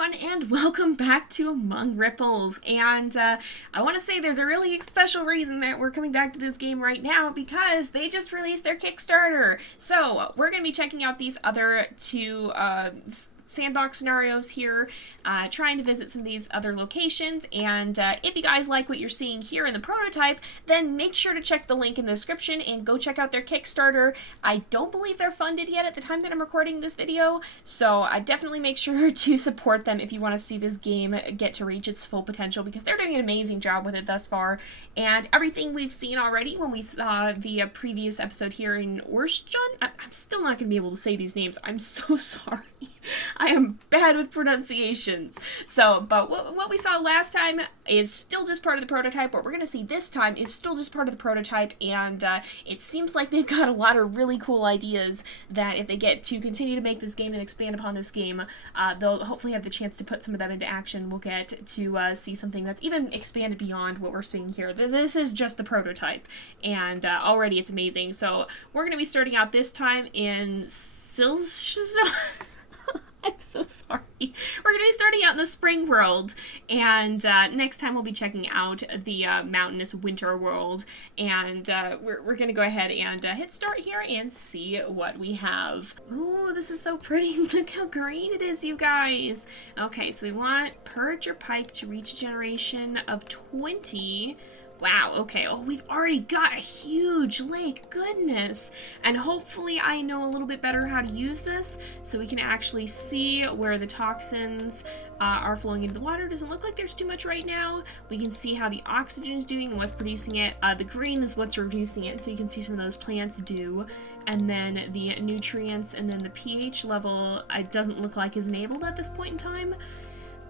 everyone, and welcome back to Among Ripples. And I want to say there's a really special reason that we're coming back to this game right now, because they just released their Kickstarter. So we're going to be checking out these other two Sandbox scenarios here, trying to visit some of these other locations. And if you guys like what you're seeing here in the prototype, then make sure to check the link in the description and go check out their Kickstarter. I don't believe they're funded yet at the time that I'm recording this video, so I definitely make sure to support them if you want to see this game get to reach its full potential, because they're doing an amazing job with it thus far. And everything we've seen already when we saw the previous episode here in Siljsjön, I'm still not going to be able to say these names. I'm so sorry. I am bad with pronunciations. So, but what we saw last time is still just part of the prototype. What we're going to see this time is still just part of the prototype, and it seems like they've got a lot of really cool ideas that if they get to continue to make this game and expand upon this game, they'll hopefully have the chance to put some of them into action. We'll get to see something that's even expanded beyond what we're seeing here. This is just the prototype, and already it's amazing. So we're going to be starting out this time in Siljsjön. I'm so sorry. We're going to be starting out in the spring world, and next time we'll be checking out the mountainous winter world, and we're going to go ahead and hit start here and see what we have. Ooh, this is so pretty. Look how green it is, you guys. Okay, so we want perch or pike to reach a generation of 20. Wow, okay. Oh, we've already got a huge lake. Goodness. And hopefully I know a little bit better how to use this so we can actually see where the toxins are flowing into the water. Doesn't look like there's too much right now. We can see how the oxygen is doing and what's producing it. The green is what's reducing it, so you can see some of those plants do. And then the nutrients, and then the pH level, it doesn't look like is enabled at this point in time.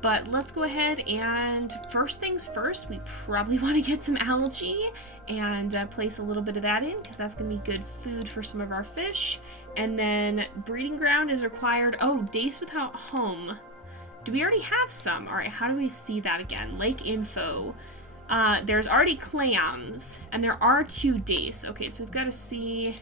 But let's go ahead and first things first, we probably want to get some algae and place a little bit of that in, because that's going to be good food for some of our fish. And then breeding ground is required. Oh, dace without home. Do we already have some? All right, how do we see that again? Lake info. There's already clams, and there are 2 dace. Okay, so we've got to see...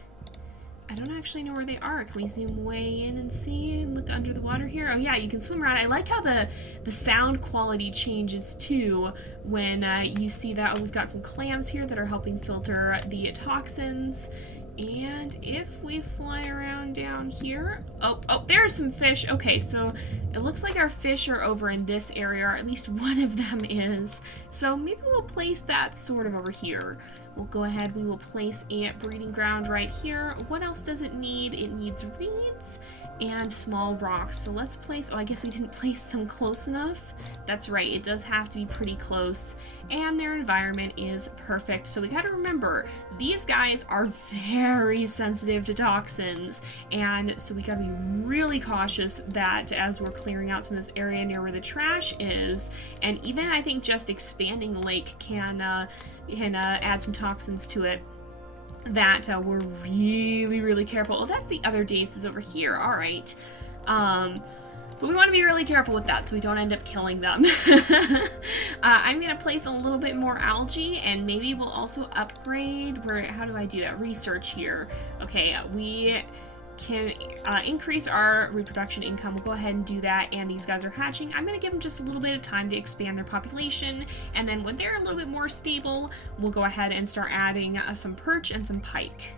I don't actually know where they are. Can we zoom way in and see and look under the water here? Oh yeah, you can swim around. I like how the sound quality changes too when you see that. Oh, we've got some clams here that are helping filter the toxins. And if we fly around down here, oh, there's some fish. Okay, so it looks like our fish are over in this area, or at least one of them is. So maybe we'll place that sort of over here. We'll go ahead, we will place a breeding ground right here. What else does it need? It needs reeds and small rocks. So let's place, oh, I guess we didn't place some close enough. That's right, it does have to be pretty close. And their environment is perfect. So we gotta remember, these guys are very sensitive to toxins. And so we gotta be really cautious that as we're clearing out some of this area near where the trash is, and even I think just expanding the lake can add some toxins to it, that we're really careful. Oh, that's the other daces over here. All right. But we want to be really careful with that so we don't end up killing them. I'm going to place a little bit more algae, and maybe we'll also upgrade. How do I do that? Research here. Okay, we can increase our reproduction income. We'll go ahead and do that, and these guys are hatching. I'm going to give them just a little bit of time to expand their population, and then when they're a little bit more stable, we'll go ahead and start adding some perch and some pike.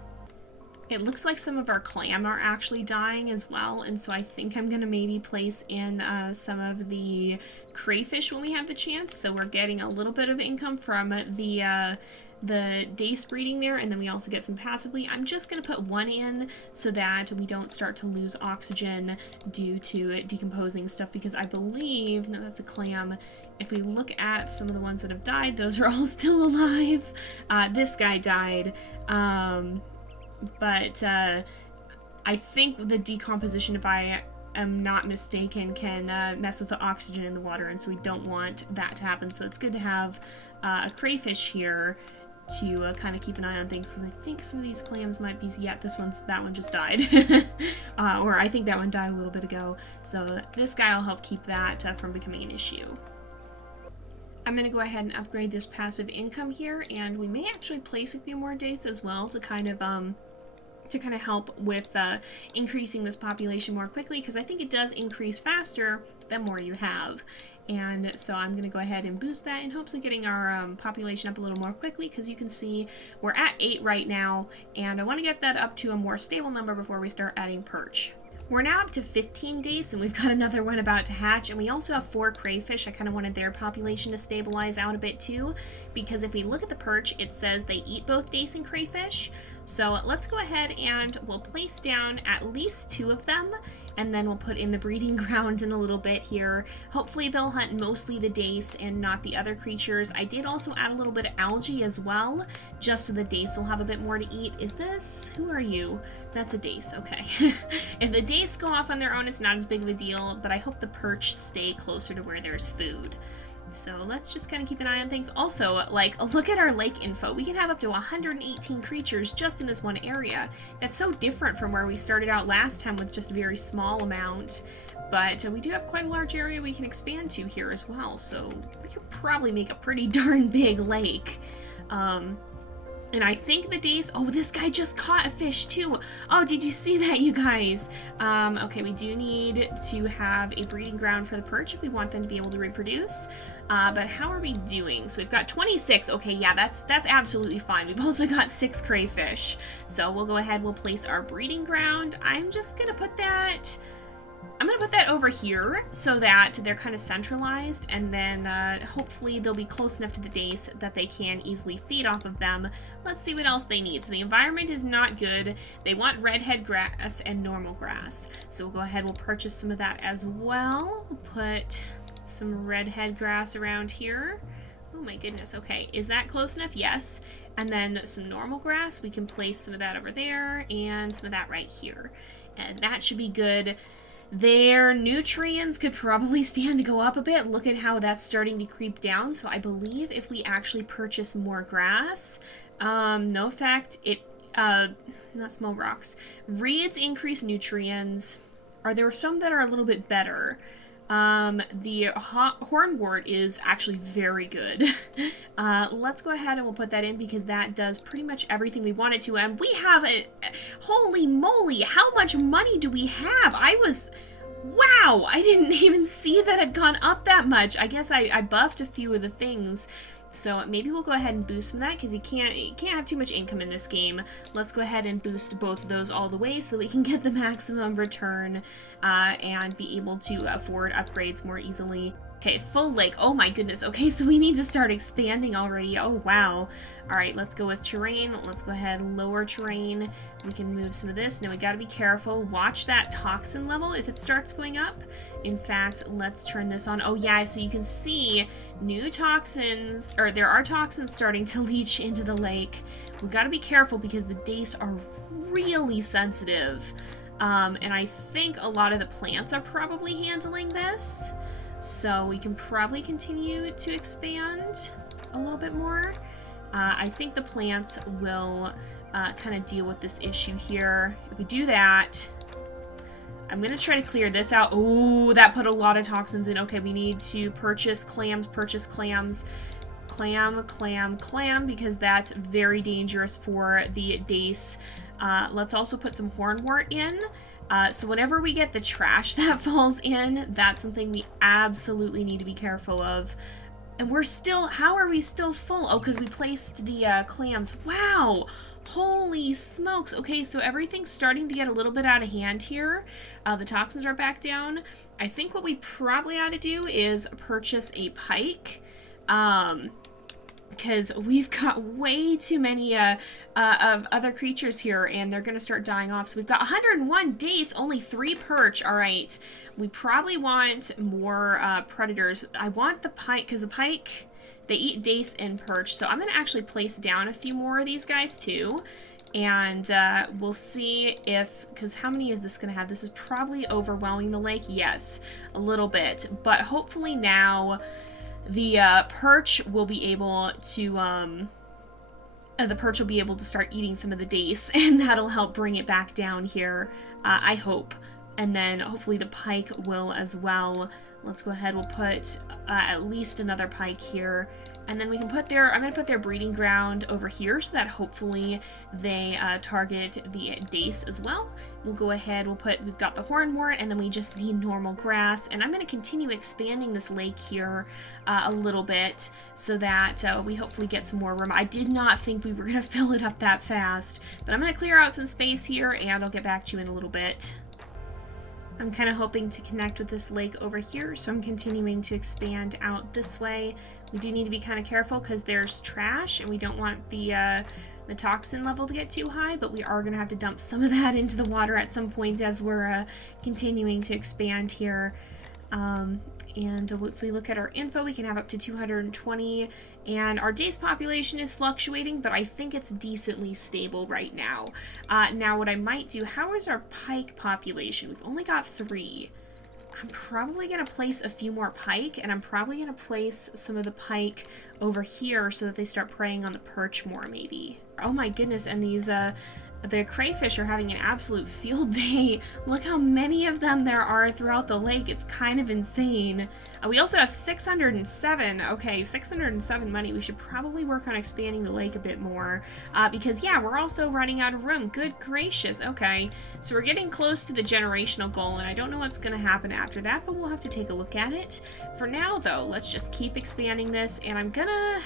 It looks like some of our clam are actually dying as well, and so I think I'm going to maybe place in some of the crayfish when we have the chance, so we're getting a little bit of income from the dace breeding there, and then we also get some passively. I'm just going to put one in so that we don't start to lose oxygen due to decomposing stuff, because I believe, no, that's a clam. If we look at some of the ones that have died, those are all still alive. This guy died, but I think the decomposition, if I am not mistaken, can mess with the oxygen in the water, and so we don't want that to happen. So it's good to have a crayfish here to kind of keep an eye on things, because I think some of these clams might be, yeah, that one just died. Or I think that one died a little bit ago. So this guy will help keep that from becoming an issue. I'm going to go ahead and upgrade this passive income here, and we may actually place a few more days as well to kind of to kind of help with increasing this population more quickly, because I think it does increase faster the more you have. And so I'm going to go ahead and boost that in hopes of getting our population up a little more quickly, because you can see we're at 8 right now, and I want to get that up to a more stable number before we start adding perch. We're now up to 15 days, and we've got another one about to hatch, and we also have 4 crayfish. I kind of wanted their population to stabilize out a bit too, because if we look at the perch, it says they eat both dace and crayfish. So let's go ahead and we'll place down at least 2 of them, and then we'll put in the breeding ground in a little bit here. Hopefully they'll hunt mostly the dace and not the other creatures. I did also add a little bit of algae as well, just so the dace will have a bit more to eat. Is this, who are you? That's a dace, okay. If the dace go off on their own, it's not as big of a deal, but I hope the perch stay closer to where there's food. So let's just kind of keep an eye on things. Also, like, look at our lake info. We can have up to 118 creatures just in this one area. That's so different from where we started out last time with just a very small amount. But we do have quite a large area we can expand to here as well. So we could probably make a pretty darn big lake. And I think the dace, oh, this guy just caught a fish too. Oh, did you see that, you guys? Okay, we do need to have a breeding ground for the perch if we want them to be able to reproduce. But how are we doing? So we've got 26. Okay, yeah, that's absolutely fine. We've also got 6 crayfish. So we'll go ahead, we'll place our breeding ground. I'm just gonna put that, over here so that they're kind of centralized, and then hopefully they'll be close enough to the dace that they can easily feed off of them. Let's see what else they need. So the environment is not good. They want redhead grass and normal grass. So we'll go ahead, we'll purchase some of that as well. We'll put some redhead grass around here. Oh my goodness, okay. Is that close enough? Yes. And then some normal grass, we can place some of that over there and some of that right here. And that should be good. Their nutrients could probably stand to go up a bit. Look at how that's starting to creep down. So I believe if we actually purchase more grass, no effect, it, not small rocks. Reeds increase nutrients. Are there some that are a little bit better? The hornwort is actually very good. Let's go ahead and we'll put that in because that does pretty much everything we want it to. And we have a, holy moly, how much money do we have? Wow, I didn't even see that had gone up that much. I guess I buffed a few of the things. So maybe we'll go ahead and boost some of that because you can't have too much income in this game. Let's go ahead and boost both of those all the way so we can get the maximum return and be able to afford upgrades more easily. Okay, full lake. Oh my goodness. Okay, so we need to start expanding already. Oh wow. All right, let's go with terrain. Let's go ahead and lower terrain. We can move some of this. Now we got to be careful. Watch that toxin level if it starts going up. In fact, let's turn this on. Oh yeah, so you can see new toxins, or there are toxins starting to leach into the lake. We've got to be careful because the dace are really sensitive. And I think a lot of the plants are probably handling this. So we can probably continue to expand a little bit more. I think the plants will kind of deal with this issue here. If we do that, I'm going to try to clear this out. Oh, that put a lot of toxins in. Okay, we need to purchase clams, clam, because that's very dangerous for the dace. Let's also put some hornwort in. So whenever we get the trash that falls in, that's something we absolutely need to be careful of. And we're still, how are we still full? Oh, because we placed the clams. Wow! Holy smokes. Okay, so everything's starting to get a little bit out of hand here. The toxins are back down. I think what we probably ought to do is purchase a pike. Because we've got way too many of other creatures here, and they're going to start dying off. So we've got 101 dace, only 3 perch. All right. We probably want more predators. I want the pike, because the pike, they eat dace and perch. So I'm going to actually place down a few more of these guys, too. And we'll see if, because how many is this going to have? This is probably overwhelming the lake. Yes, a little bit. But hopefully now the perch will be able to start eating some of the dace, and that'll help bring it back down here, I hope. And then hopefully the pike will as well. Let's go ahead, we'll put at least another pike here, And then we can put their, I'm going to put their breeding ground over here so that hopefully they target the dace as well. We'll go ahead, we've got the hornwort, and then we just need normal grass. And I'm going to continue expanding this lake here a little bit so that we hopefully get some more room. I did not think we were going to fill it up that fast, but I'm going to clear out some space here and I'll get back to you in a little bit. I'm kind of hoping to connect with this lake over here, so I'm continuing to expand out this way. We do need to be kind of careful because there's trash and we don't want the toxin level to get too high, but we are going to have to dump some of that into the water at some point as we're continuing to expand here. And if we look at our info, we can have up to 220, and our dace population is fluctuating, but I think it's decently stable right now. Now what I might do, how is our pike population? We've only got 3. I'm probably going to place a few more pike, and I'm probably going to place some of the pike over here so that they start preying on the perch more, maybe. Oh my goodness, and these, the crayfish are having an absolute field day. Look how many of them there are throughout the lake. It's kind of insane. We also have 607. Okay, 607 money. We should probably work on expanding the lake a bit more because, yeah, we're also running out of room. Good gracious. Okay, so we're getting close to the generational goal, and I don't know what's going to happen after that, but we'll have to take a look at it. For now, though, let's just keep expanding this, and I'm gonna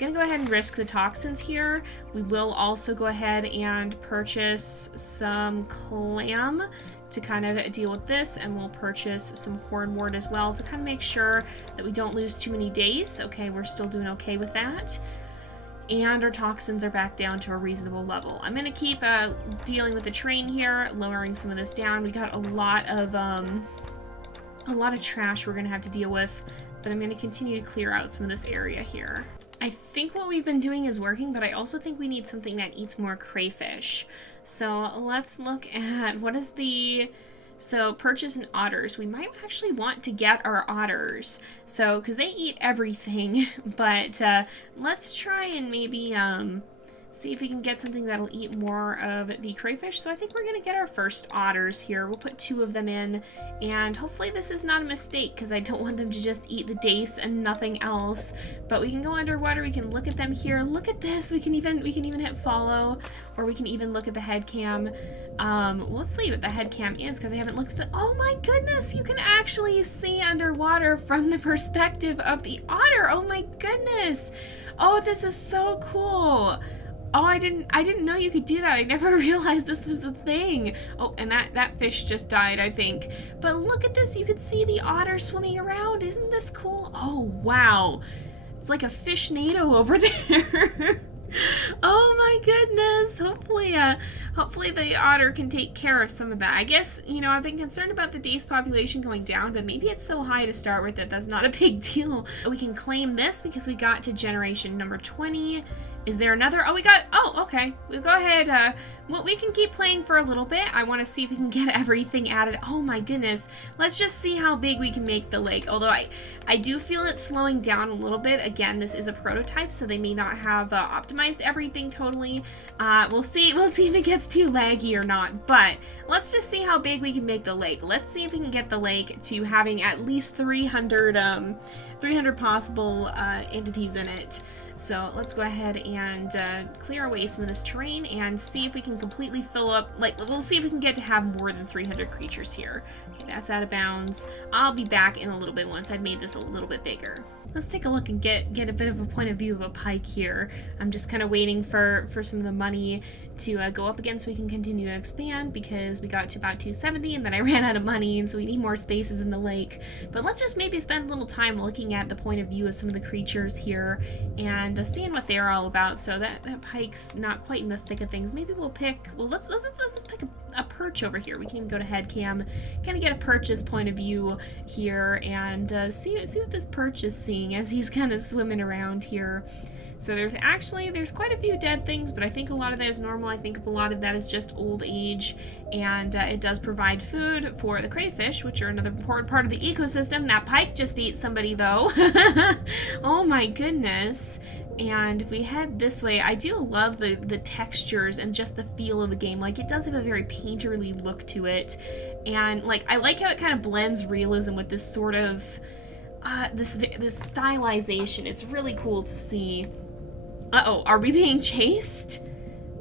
go ahead and risk the toxins here. We will also go ahead and purchase some clam to kind of deal with this, and we'll purchase some hornwort as well to kind of make sure that we don't lose too many days. Okay, we're still doing okay with that. And our toxins are back down to a reasonable level. I'm gonna keep dealing with the train here, lowering some of this down. We got a lot of trash we're gonna have to deal with, but I'm gonna continue to clear out some of this area here. I think what we've been doing is working, but I also think we need something that eats more crayfish. So let's look at what is the... So purchase an otters. We might actually want to get our otters. So, because they eat everything, but let's try and maybe see if we can get something that'll eat more of the crayfish. So I think we're going to get our first otters here. We'll put 2 of them in, and hopefully this is not a mistake because I don't want them to just eat the dace and nothing else. But we can go underwater, we can look at them here. Look at this, we can even hit follow, or we can even look at the head cam. Let's see what the head cam is because I haven't looked at the... Oh my goodness, you can actually see underwater from the perspective of the otter. Oh my goodness. Oh, this is so cool. Oh, I didn't know you could do that. I never realized this was a thing. Oh, and that fish just died, I think. But look at this. You could see the otter swimming around. Isn't this cool? Oh, wow. It's like a fishnado over there. Oh my goodness. Hopefully the otter can take care of some of that. I guess, you know, I've been concerned about the dace population going down, but maybe it's so high to start with that that's not a big deal. We can claim this because we got to generation number 20. Is there another? Oh, oh, okay. We'll go ahead. Well, we can keep playing for a little bit. I want to see if we can get everything added. Oh my goodness. Let's just see how big we can make the lake. Although I do feel it slowing down a little bit. Again, this is a prototype, so they may not have optimized everything totally. We'll see if it gets too laggy or not. But let's just see how big we can make the lake. Let's see if we can get the lake to having at least 300 possible entities in it. So let's go ahead and clear away some of this terrain and see if we can completely fill up, we'll see if we can get to have more than 300 creatures here. Okay, that's out of bounds. I'll be back in a little bit once I've made this a little bit bigger. Let's take a look and get a bit of a point of view of a pike here. I'm just kind of waiting for some of the money to go up again so we can continue to expand because we got to about 270 and then I ran out of money and so we need more spaces in the lake. But let's just maybe spend a little time looking at the point of view of some of the creatures here and seeing what they're all about. So that pike's not quite in the thick of things. Maybe we'll pick, well let's pick a perch over here. We can even go to head cam, kind of get a perch's point of view here and see what this perch is seeing as he's kind of swimming around here. So there's quite a few dead things, but I think a lot of that is normal. I think a lot of that is just old age, and it does provide food for the crayfish, which are another important part of the ecosystem. That pike just ate somebody, though. Oh my goodness. And if we head this way, I do love the textures and just the feel of the game. Like, it does have a very painterly look to it. And, like, I like how it kind of blends realism with this sort of this stylization. It's really cool to see. Uh-oh, are we being chased?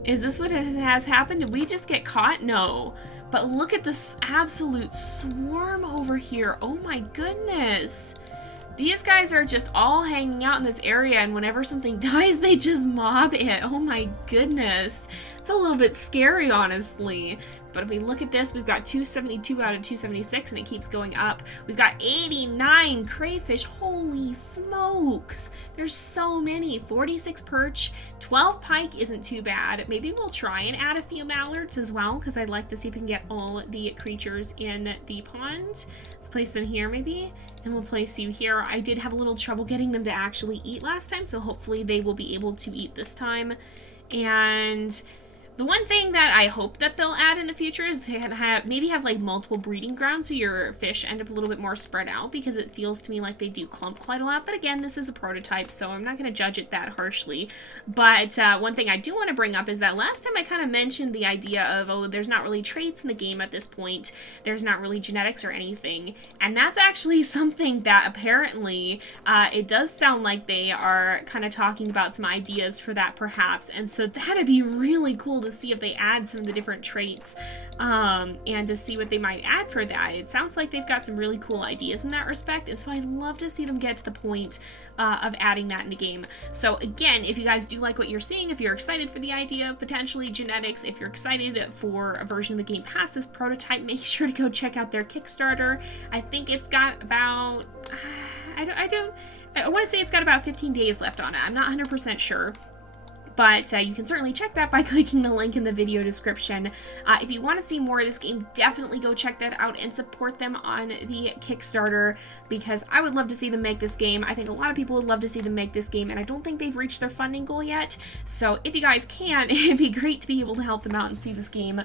Is this what has happened? Did we just get caught? No. But look at this absolute swarm over here. Oh my goodness. These guys are just all hanging out in this area, and whenever something dies, they just mob it. Oh my goodness. It's a little bit scary, honestly. But if we look at this, we've got 272 out of 276, and it keeps going up. We've got 89 crayfish. Holy smokes. There's so many. 46 perch. 12 pike isn't too bad. Maybe we'll try and add a few mallards as well, because I'd like to see if we can get all the creatures in the pond. Let's place them here, maybe. And we'll place you here. I did have a little trouble getting them to actually eat last time, so hopefully they will be able to eat this time. And the one thing that I hope that they'll add in the future is they maybe have like multiple breeding grounds, so your fish end up a little bit more spread out, because it feels to me like they do clump quite a lot. But again, this is a prototype, so I'm not going to judge it that harshly. But one thing I do want to bring up is that last time I kind of mentioned the idea of, oh, there's not really traits in the game at this point. There's not really genetics or anything. And that's actually something that apparently it does sound like they are kind of talking about some ideas for that perhaps. And so that'd be really cool to see if they add some of the different traits and to see what they might add for that. It sounds like they've got some really cool ideas in that respect, and so I'd love to see them get to the point of adding that in the game. So again, if you guys do like what you're seeing, if you're excited for the idea of potentially genetics, if you're excited for a version of the game past this prototype, make sure to go check out their Kickstarter. I think it's got about I want to say it's got about 15 days left on it. I'm not 100% sure. But you can certainly check that by clicking the link in the video description. If you want to see more of this game, definitely go check that out and support them on the Kickstarter, because I would love to see them make this game. I think a lot of people would love to see them make this game, and I don't think they've reached their funding goal yet. So if you guys can, it'd be great to be able to help them out and see this game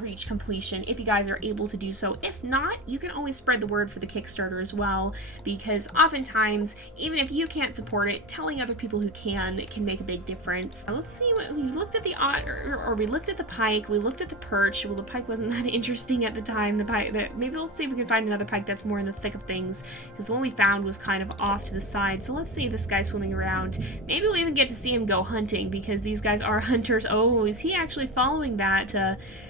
reach completion if you guys are able to do so. If not, you can always spread the word for the Kickstarter as well, because oftentimes, even if you can't support it, telling other people who can make a big difference. Let's see what we looked at. The otter, or we looked at the pike, we looked at the perch. Well, the pike wasn't that interesting at the time. The pike, maybe we'll see if we can find another pike that's more in the thick of things, because the one we found was kind of off to the side. So let's see this guy swimming around. Maybe we'll even get to see him go hunting, because these guys are hunters. Oh, is he actually following that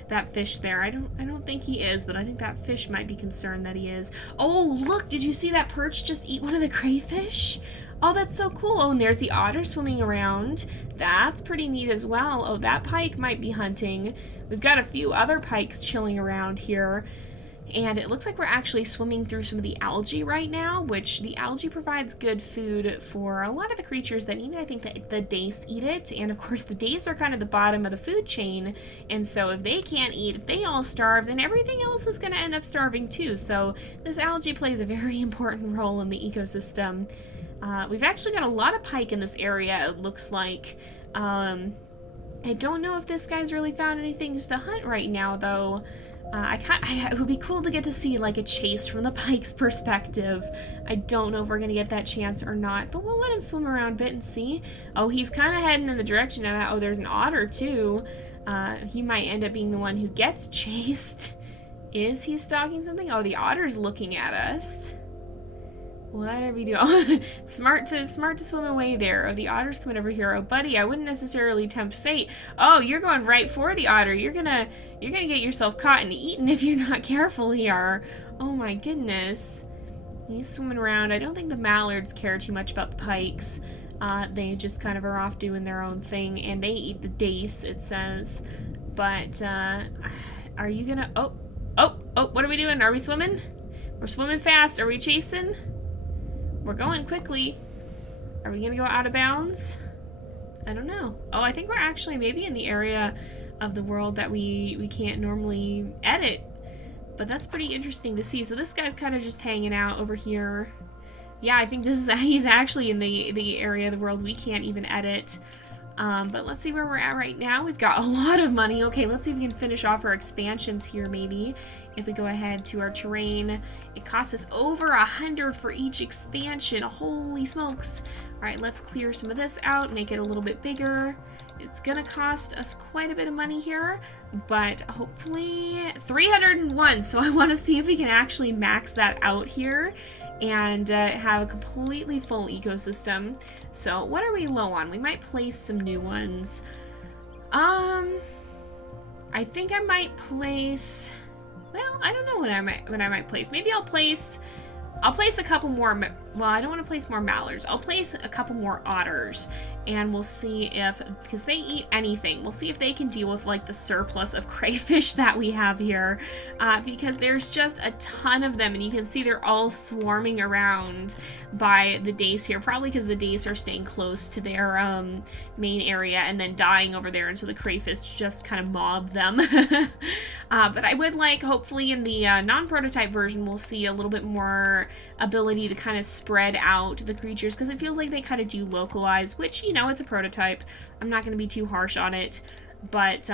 that fish there? I don't think he is, but I think that fish might be concerned that he is. Oh, look, did you see that perch just eat one of the crayfish? Oh, that's so cool. Oh, and there's the otter swimming around. That's pretty neat as well. Oh, that pike might be hunting. We've got a few other pikes chilling around here. And it looks like we're actually swimming through some of the algae right now, which the algae provides good food for a lot of the creatures that eat it. I think that the dace eat it, and of course the dace are kind of the bottom of the food chain, and so if they can't eat, if they all starve, then everything else is going to end up starving too. So this algae plays a very important role in the ecosystem. We've actually got a lot of pike in this area, it looks like. I don't know if this guy's really found anything to hunt right now, though. It would be cool to get to see like a chase from the pike's perspective. I don't know if we're gonna get that chance or not, but we'll let him swim around a bit and see. Oh, he's kind of heading in the direction of that. Oh, there's an otter too. He might end up being the one who gets chased. Is he stalking something? Oh, the otter's looking at us. What are we doing? Oh, smart to swim away there. Oh, the otter's coming over here. Oh, buddy, I wouldn't necessarily tempt fate. Oh, you're going right for the otter. You're gonna get yourself caught and eaten if you're not careful here. Oh my goodness. He's swimming around. I don't think the mallards care too much about the pikes. They just kind of are off doing their own thing, and they eat the dace, it says. But are you gonna? Oh, what are we doing? Are we swimming? We're swimming fast. Are we chasing? We're going quickly. Are we gonna go out of bounds? I don't know. Oh, I think we're actually maybe in the area of the world that we can't normally edit. But that's pretty interesting to see. So this guy's kind of just hanging out over here. Yeah, I think he's actually in the area of the world we can't even edit. But let's see where we're at right now. We've got a lot of money. Okay, let's see if we can finish off our expansions here maybe. If we go ahead to our terrain, it costs us over 100 for each expansion. Holy smokes. All right, let's clear some of this out, make it a little bit bigger. It's gonna cost us quite a bit of money here, but hopefully 301. So I want to see if we can actually max that out here and have a completely full ecosystem. So what are we low on? We might place some new ones. I think I might place, well, I don't know what I might place. Maybe I'll place a couple more, well, I don't want to place more mallards. I'll place a couple more otters, and we'll see if, because they eat anything, we'll see if they can deal with like the surplus of crayfish that we have here, because there's just a ton of them, and you can see they're all swarming around by the dace here, probably because the dace are staying close to their main area and then dying over there, and so the crayfish just kind of mob them. But I would like, hopefully in the non-prototype version, we'll see a little bit more ability to kind of spread out the creatures, because it feels like they kind of do localize, which, you know, it's a prototype. I'm not going to be too harsh on it, but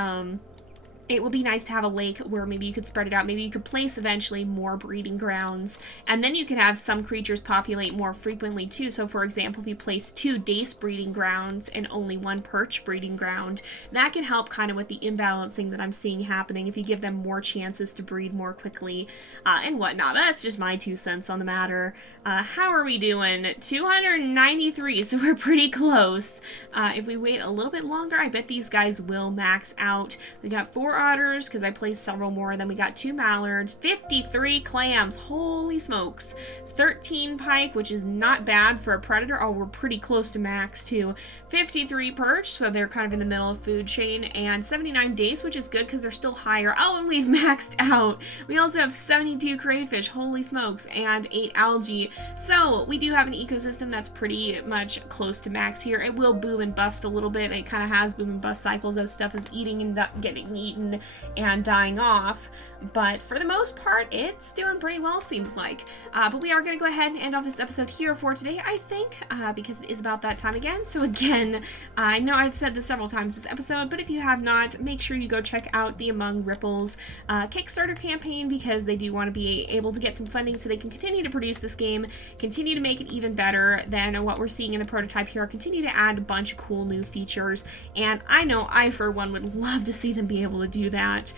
it would be nice to have a lake where maybe you could spread it out. Maybe you could place eventually more breeding grounds, and then you could have some creatures populate more frequently too. So for example, if you place 2 dace breeding grounds and only 1 perch breeding ground, that can help kind of with the imbalancing that I'm seeing happening if you give them more chances to breed more quickly and whatnot. That's just my 2 cents on the matter. How are we doing? 293, so we're pretty close. If we wait a little bit longer, I bet these guys will max out. We got 4 otters, because I placed several more. Then we got 2 mallards, 53 clams, holy smokes. 13 pike, which is not bad for a predator. Oh, we're pretty close to max too. 53 perch, so they're kind of in the middle of food chain, and 79 dace, which is good because they're still higher. Oh, and we've maxed out. We also have 72 crayfish, holy smokes, and 8 algae. So we do have an ecosystem that's pretty much close to max here. It will boom and bust a little bit. It kind of has boom and bust cycles as stuff is eating and getting eaten and dying off. But for the most part, it's doing pretty well, seems like. But we are going to go ahead and end off this episode here for today, I think, because it is about that time again. So again, I know I've said this several times this episode, but if you have not, make sure you go check out the Among Ripples Kickstarter campaign, because they do want to be able to get some funding so they can continue to produce this game, continue to make it even better than what we're seeing in the prototype here, continue to add a bunch of cool new features, and I know I, for one, would love to see them be able to do that.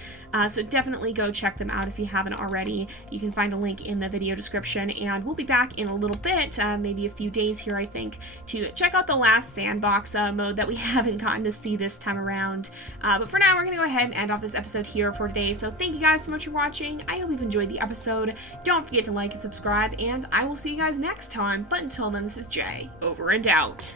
So definitely go check them out if you haven't already. You can find a link in the video description, and we'll be back in a little bit, maybe a few days here, I think, to check out the last Sandbox mode that we haven't gotten to see this time around. But for now, we're going to go ahead and end off this episode here for today. So thank you guys so much for watching. I hope you've enjoyed the episode. Don't forget to like and subscribe, and I will see you guys next time. But until then, this is Jay, over and out.